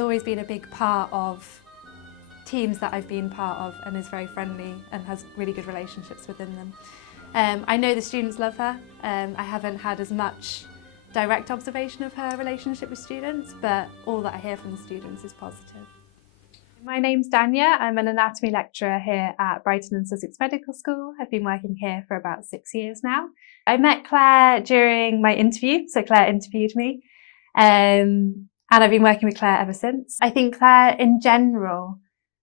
always been a big part of teams that I've been part of and is very friendly and has really good relationships within them. I know the students love her. I haven't had as much direct observation of her relationship with students, but all that I hear from the students is positive. My name's Dania. I'm an anatomy lecturer here at Brighton and Sussex Medical School. I've been working here for about 6 years now. I met Claire during my interview, so Claire interviewed me, and I've been working with Claire ever since. I think Claire in general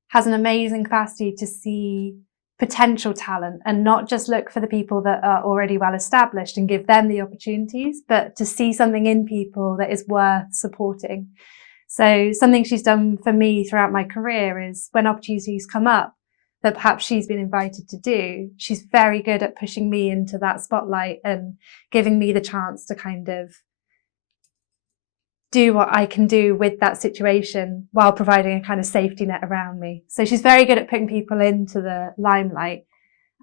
has an amazing capacity to see potential talent and not just look for the people that are already well established and give them the opportunities, but to see something in people that is worth supporting. So something she's done for me throughout my career is when opportunities come up that perhaps she's been invited to do, she's very good at pushing me into that spotlight and giving me the chance to kind of do what I can do with that situation while providing a kind of safety net around me. So she's very good at putting people into the limelight,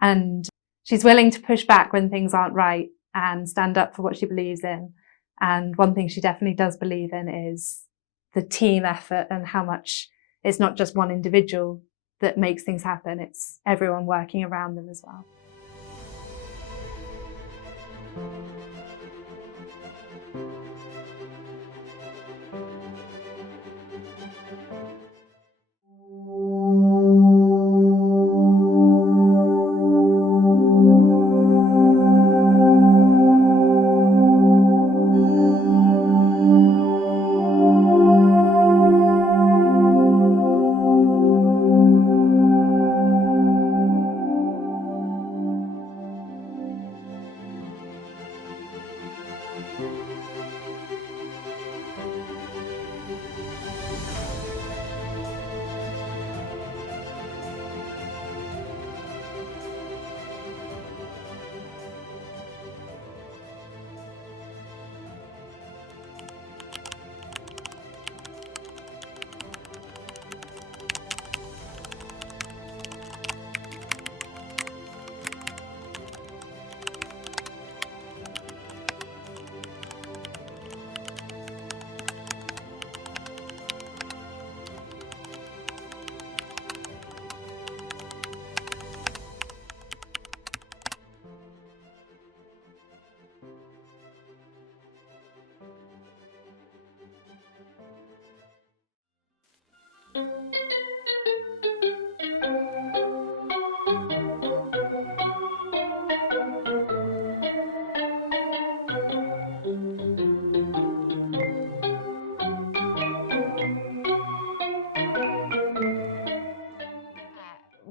and she's willing to push back when things aren't right and stand up for what she believes in. And one thing she definitely does believe in is the team effort and how much it's not just one individual that makes things happen, it's everyone working around them as well.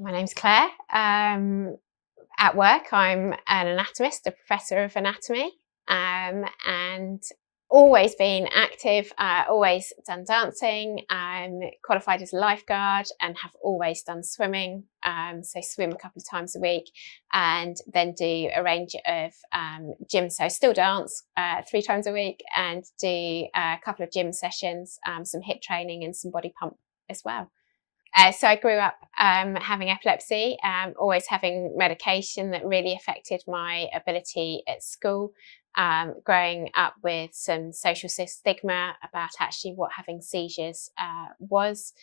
My name's Claire. At work, I'm an anatomist, a professor of anatomy, and always been active, always done dancing. I'm qualified as a lifeguard and have always done swimming, so swim a couple of times a week and then do a range of gym, so still dance 3 times a week and do a couple of gym sessions, some HIIT training and some body pump as well. So I grew up having epilepsy, always having medication that really affected my ability at school, growing up with some social stigma about actually what having seizures was.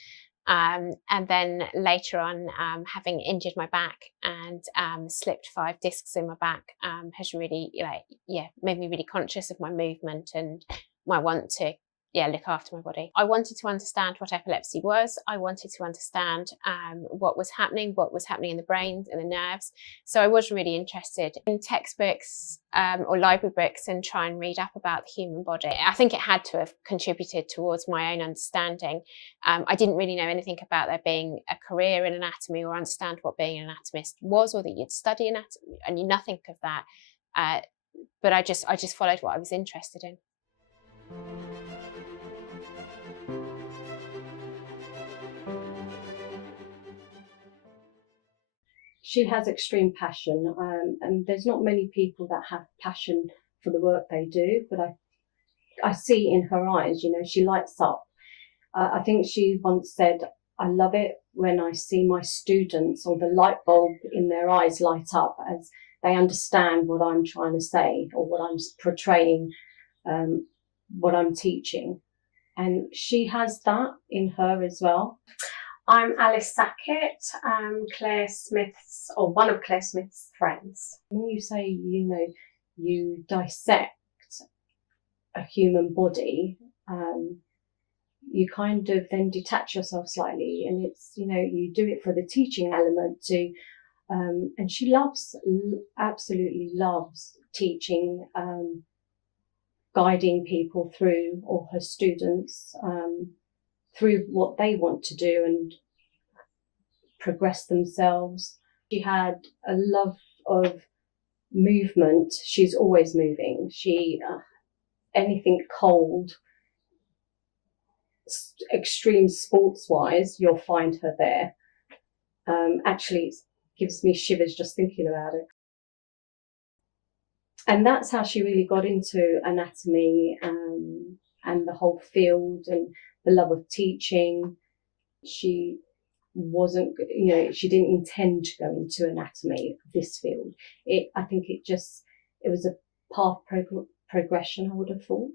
And then later on, having injured my back and slipped 5 discs in my back has really, made me really conscious of my movement and my want to look after my body. I wanted to understand what epilepsy was. I wanted to understand what was happening in the brain and the nerves. So I was really interested in textbooks or library books and try and read up about the human body. I think it had to have contributed towards my own understanding. I didn't really know anything about there being a career in anatomy or understand what being an anatomist was, or that you'd study anatomy. I knew nothing of that. But I just followed what I was interested in. She has extreme passion, and there's not many people that have passion for the work they do, but I see in her eyes, she lights up. I think she once said, I love it when I see my students or the light bulb in their eyes light up as they understand what I'm trying to say or what I'm portraying, what I'm teaching. and she has that in her as well. I'm Alice Sackett, Claire Smith's, or one of Claire Smith's friends. When you say, you dissect a human body, you kind of then detach yourself slightly, and it's, you do it for the teaching element too. And she absolutely loves teaching, guiding people through, or her students, through what they want to do and progress themselves. She had a love of movement. She's always moving. Anything cold, extreme sports wise, you'll find her there. Actually, it gives me shivers just thinking about it. And that's how she really got into anatomy, and the whole field, and the love of teaching. She wasn't, she didn't intend to go into anatomy, this field. I think it was a path progression, I would have thought.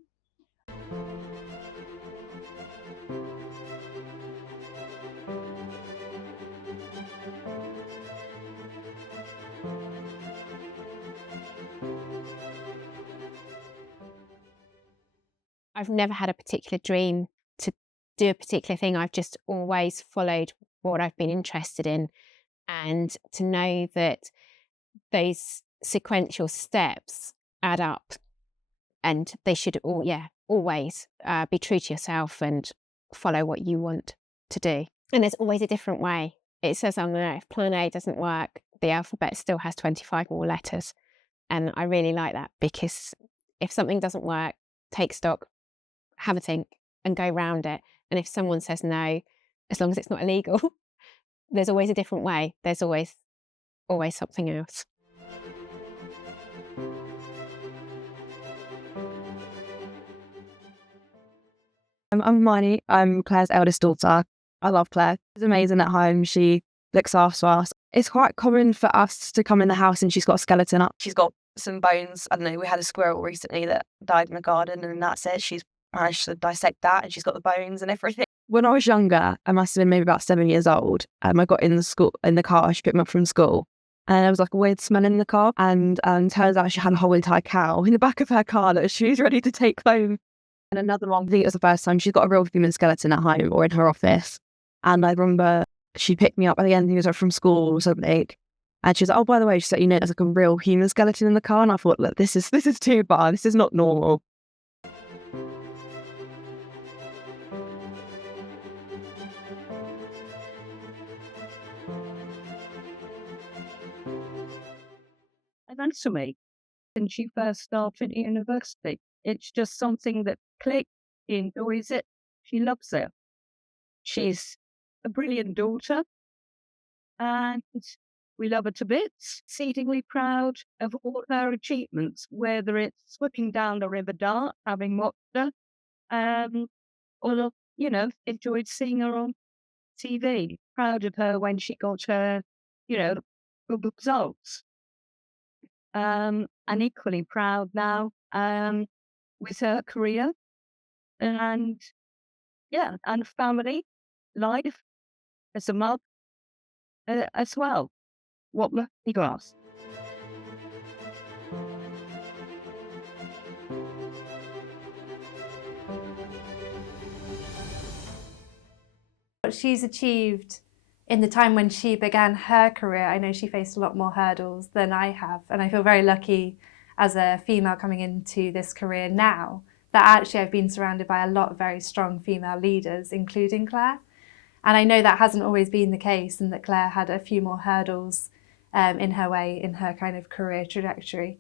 I've never had a particular dream to do a particular thing. I've just always followed what I've been interested in, and to know that those sequential steps add up, and they should always be true to yourself and follow what you want to do. And there's always a different way. It says on there, if plan A doesn't work, the alphabet still has 25 more letters. And I really like that, because if something doesn't work, take stock, have a think, and go round it. And if someone says no, as long as it's not illegal, there's always a different way. There's always something else. I'm Hermione. I'm Claire's eldest daughter. I love Claire. She's amazing at home. She looks after us. It's quite common for us to come in the house and she's got a skeleton up. She's got some bones. I don't know, we had a squirrel recently that died in the garden, and that's it. She's managed to dissect that, and she's got the bones and everything. When I was younger, I must have been maybe about 7 years old. I got in the car. She picked me up from school, and there was like a weird smell in the car. And turns out she had a whole entire cow in the back of her car that she was ready to take home. And another one, I think it was the first time she's got a real human skeleton at home or in her office. And I remember she picked me up at the end, things like from school or something. And she was like, oh, by the way, she said, there's like a real human skeleton in the car. And I thought, look, this is too far. This is not normal. Anatomy, when she first started at university, it's just something that clicked. She enjoys it. She loves it. She's a brilliant daughter, and we love her to bits. Exceedingly proud of all her achievements, whether it's swimming down the River Dart, having watched her, or enjoyed seeing her on TV. Proud of her when she got her, good results. And equally proud now with her career and family life as a mum as well. What more you ask? What she's achieved in the time when she began her career, I know she faced a lot more hurdles than I have, and I feel very lucky as a female coming into this career now that actually I've been surrounded by a lot of very strong female leaders, including Claire. And I know that hasn't always been the case, and that Claire had a few more hurdles in her way, in her kind of career trajectory.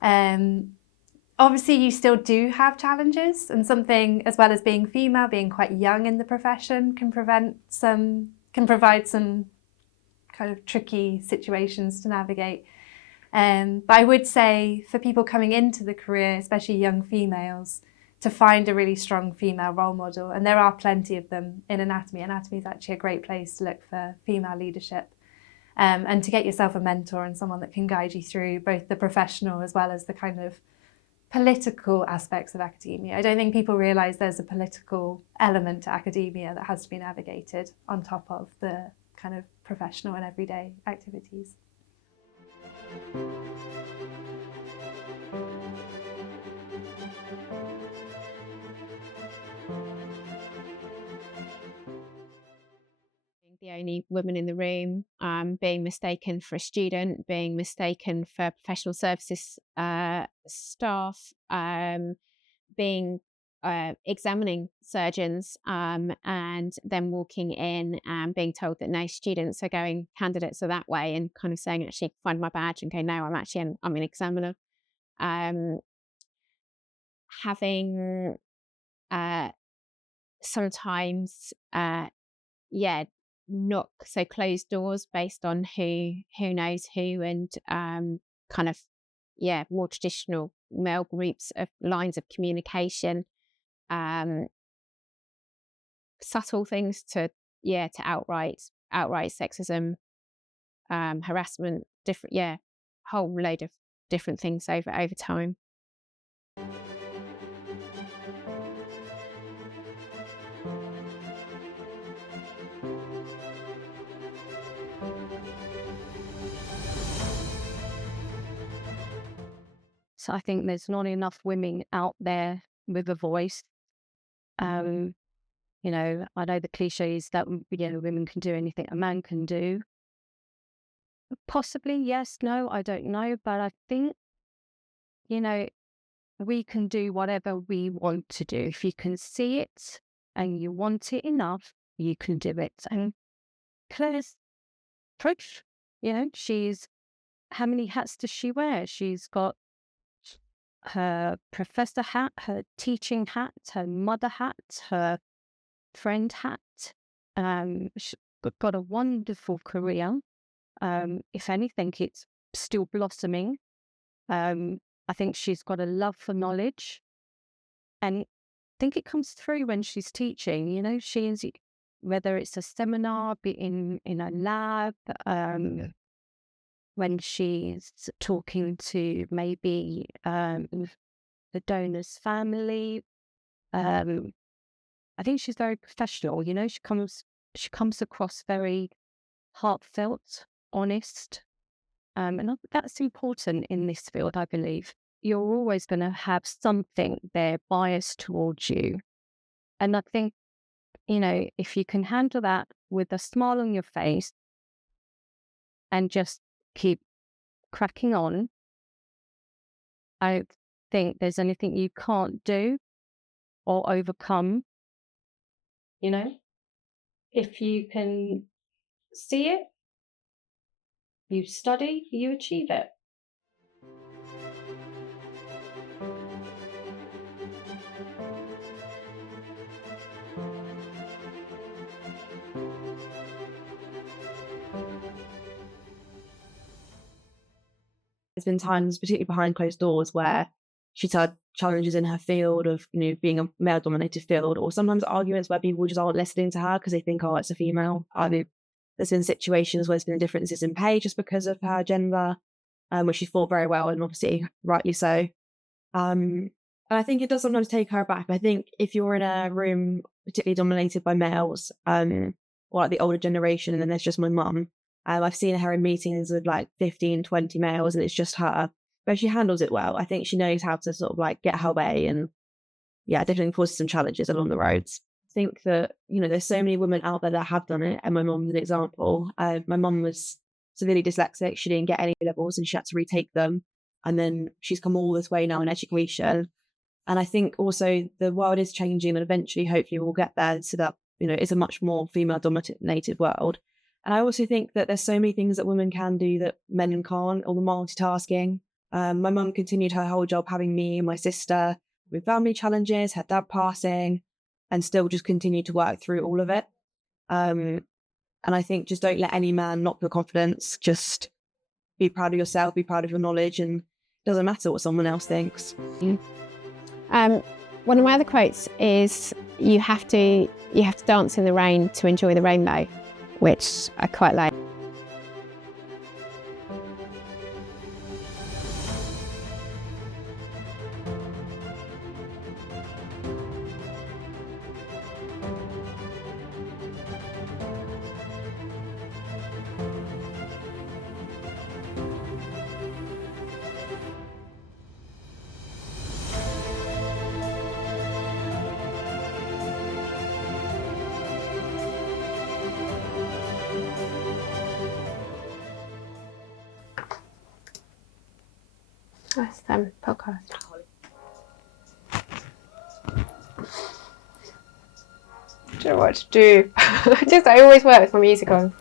Obviously, you still do have challenges, and something, as well as being female, being quite young in the profession can provide some kind of tricky situations to navigate. But I would say for people coming into the career, especially young females, to find a really strong female role model, and there are plenty of them in anatomy. Anatomy is actually a great place to look for female leadership, and to get yourself a mentor and someone that can guide you through both the professional as well as the kind of political aspects of academia. I don't think people realise there's a political element to academia that has to be navigated on top of the kind of professional and everyday activities. The only woman in the room, being mistaken for a student, being mistaken for professional services staff, being examining surgeons, and then walking in and being told that no, students are going, candidates are that way, and kind of saying, actually, find my badge and go, no, I'm an examiner. Having sometimes, not so closed doors based on who knows who, and kind of more traditional male groups of lines of communication, subtle things to outright sexism, harassment, different whole load of different things over time. So I think there's not enough women out there with a voice. You know, I know the cliche is that, women can do anything a man can do. Possibly, yes, no, I don't know. But I think, we can do whatever we want to do. If you can see it and you want it enough, you can do it. And Claire's proof, how many hats does she wear? She's got her professor hat, her teaching hat, her mother hat, her friend hat. She's got a wonderful career. If anything, it's still blossoming. I think she's got a love for knowledge, and I think it comes through when she's teaching. She's, whether it's a seminar, be in a lab, when she's talking to maybe the donor's family. I think she's very professional. She comes across very heartfelt, honest, and that's important in this field, I believe. You're always going to have something there biased towards you, and I think, if you can handle that with a smile on your face and just keep cracking on, I don't think there's anything you can't do or overcome. If you can see it, you study, you achieve it. There's been times, particularly behind closed doors, where she's had challenges in her field of, being a male-dominated field, or sometimes arguments where people just aren't listening to her because they think, oh, it's a female. There's been situations where there's been differences in pay just because of her gender, which she fought very well, and obviously rightly so. And I think it does sometimes take her back. I think if you're in a room particularly dominated by males, or like the older generation, and then there's just my mum, I've seen her in meetings with like 15, 20 males, and it's just her. But she handles it well. I think she knows how to sort of like get her way, and definitely causes some challenges along the roads. I think that, there's so many women out there that have done it, and my mum's an example. My mum was severely dyslexic. She didn't get any levels and she had to retake them. And then she's come all this way now in education. And I think also the world is changing, and eventually, hopefully, we'll get there so that, it's a much more female-dominated world. And I also think that there's so many things that women can do that men can't, all the multitasking. My mum continued her whole job having me and my sister with family challenges, her dad passing, and still just continued to work through all of it. And I think just don't let any man knock your confidence. Just be proud of yourself, be proud of your knowledge, and it doesn't matter what someone else thinks. One of my other quotes is, you have to dance in the rain to enjoy the rainbow, which I quite like. That's podcast. I don't know what to do. I always work with my music on.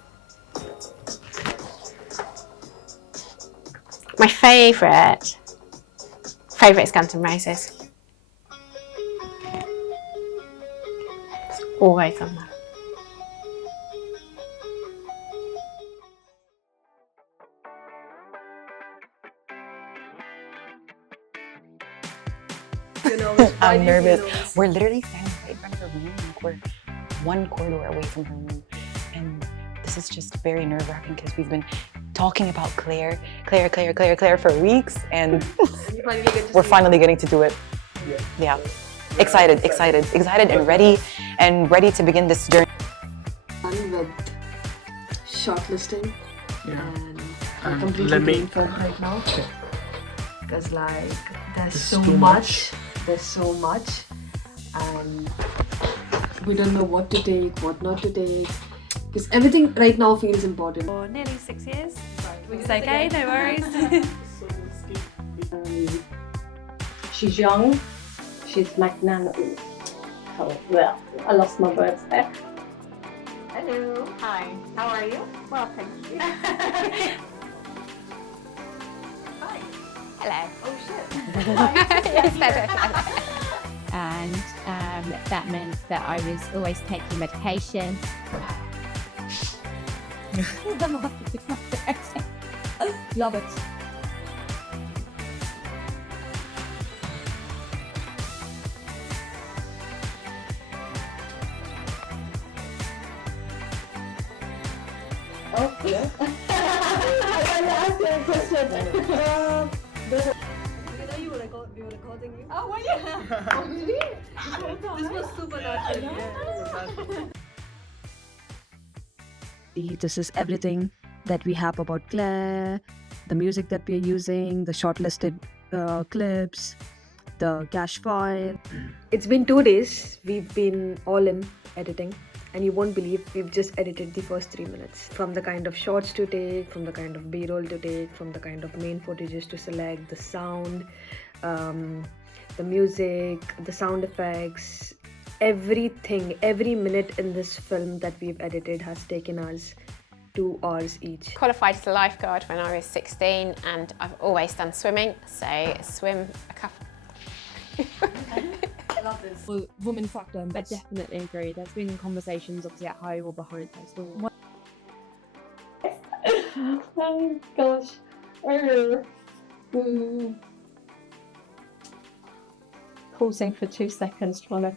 My favourite is Guns N' Roses. It's always on that. I'm nervous. We're literally standing right in front of her room. Like we're one corridor away from her room. And this is just very nerve-wracking because we've been talking about Claire for weeks, and we're finally getting to do it. Yeah. Excited and ready to begin this journey. Done with shortlisting, Yeah. and I'm completely green for it right now. Because like there's so much, and we don't know what to take, what not to take. Because everything right now feels important. For nearly 6 years. It's okay, no worries. She's young, she's magnanimous. Oh, well, I lost my words there. Hello. Hi. How are you? Well, thank you. Hi. Hello. Oh shit. Yes, that's it. And that meant that I was always taking medication. Love it. Oh, yeah. I want to ask you a question. You were recording me. Oh, well, yeah. Oh, really? This was super natural. This is everything that we have about Claire, the music that we're using, the shortlisted clips, the cache file. It's been 2 days. We've been all in editing. And you won't believe we've just edited the first 3 minutes. From the kind of shots to take, from the kind of B-roll to take, from the kind of main footages to select, the sound, the music, the sound effects, everything, every minute in this film that we've edited has taken us 2 hours each. Qualified as a lifeguard when I was 16, and I've always done swimming, so swim a couple. I love this. Well, woman factor, but definitely agree. There's been conversations obviously at home or behind closed doors. Oh gosh. Pausing for 2 seconds, trying to